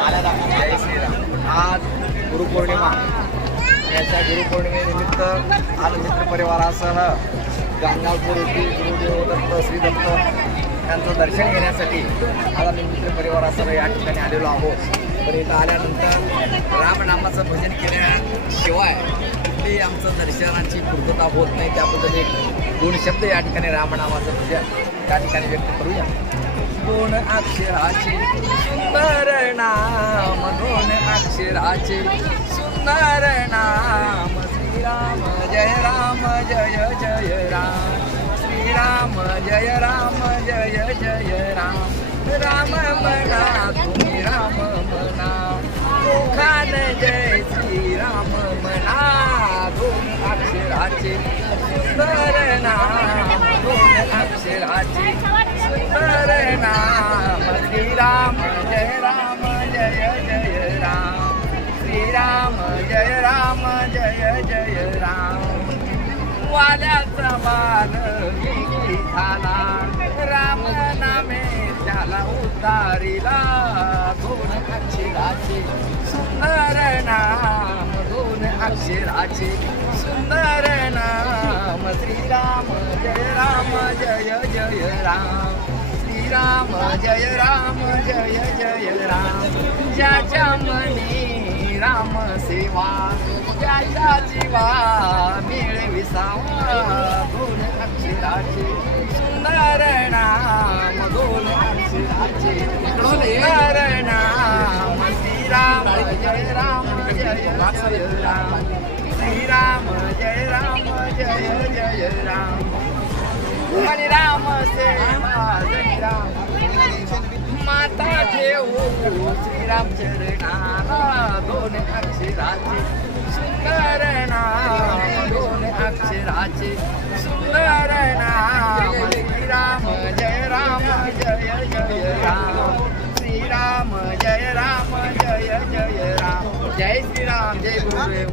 जय श्रीराम आज गुरुपौर्णिमा. याच्या गुरुपौर्णिमेनिमित्त आज मित्रपरिवारासह गांगापूर येथील गुरुदेव दत्त श्री यांचं दर्शन घेण्यासाठी आज आम्ही मित्रपरिवारासह या ठिकाणी आलेलो आहोत. तर इथं आल्यानंतर रामनामाचं भजन केल्याशिवाय कुठली आमचं दर्शनाची पूर्तता होत नाही. त्याबद्दल एक दोन शब्द या ठिकाणी रामनामाचं भजन त्या ठिकाणी व्यक्त करूया. गुण अक्षराचे सुंदर नाम गुण अक्षराचे सुंदर नाम श्रीराम जय राम जय जय राम श्रीराम जय राम जय जय राम राम मना तुम्ही राम मना मुखान जय श्रीराम मना दोन अक्षराचे सुंदर नाम दोन अक्षराचे राम जय राम जय जय राम। श्रीराम जय राम जय जय राम। वाल्याचा बाल विकी झाला राम नामे त्याला उतारिला। दोन अक्षराचे सुंदर नाम दोन अक्षराचे सुंदर नाम। श्रीराम जय राम जय जय राम। राम जय राम जय जय राम. ज्याच्या मनी राम सेवा त्याच्या जीवा मिळविसावा गुण अक्षराचे सुंदर नाम गुण अक्षराचे. सुंदर नाम श्रीराम जय राम जय जय राम. श्रीराम जय राम जय जय राम. हरी राम सेवा जय राम माता देऊ श्रीराम चरणाला दोन अक्षराचे सुंदर नाम दोन अक्षराचे सुंदर नाम श्रीराम जय राम जय जय राम श्रीराम जय राम जय जय राम जय श्रीराम जय गुरुदेव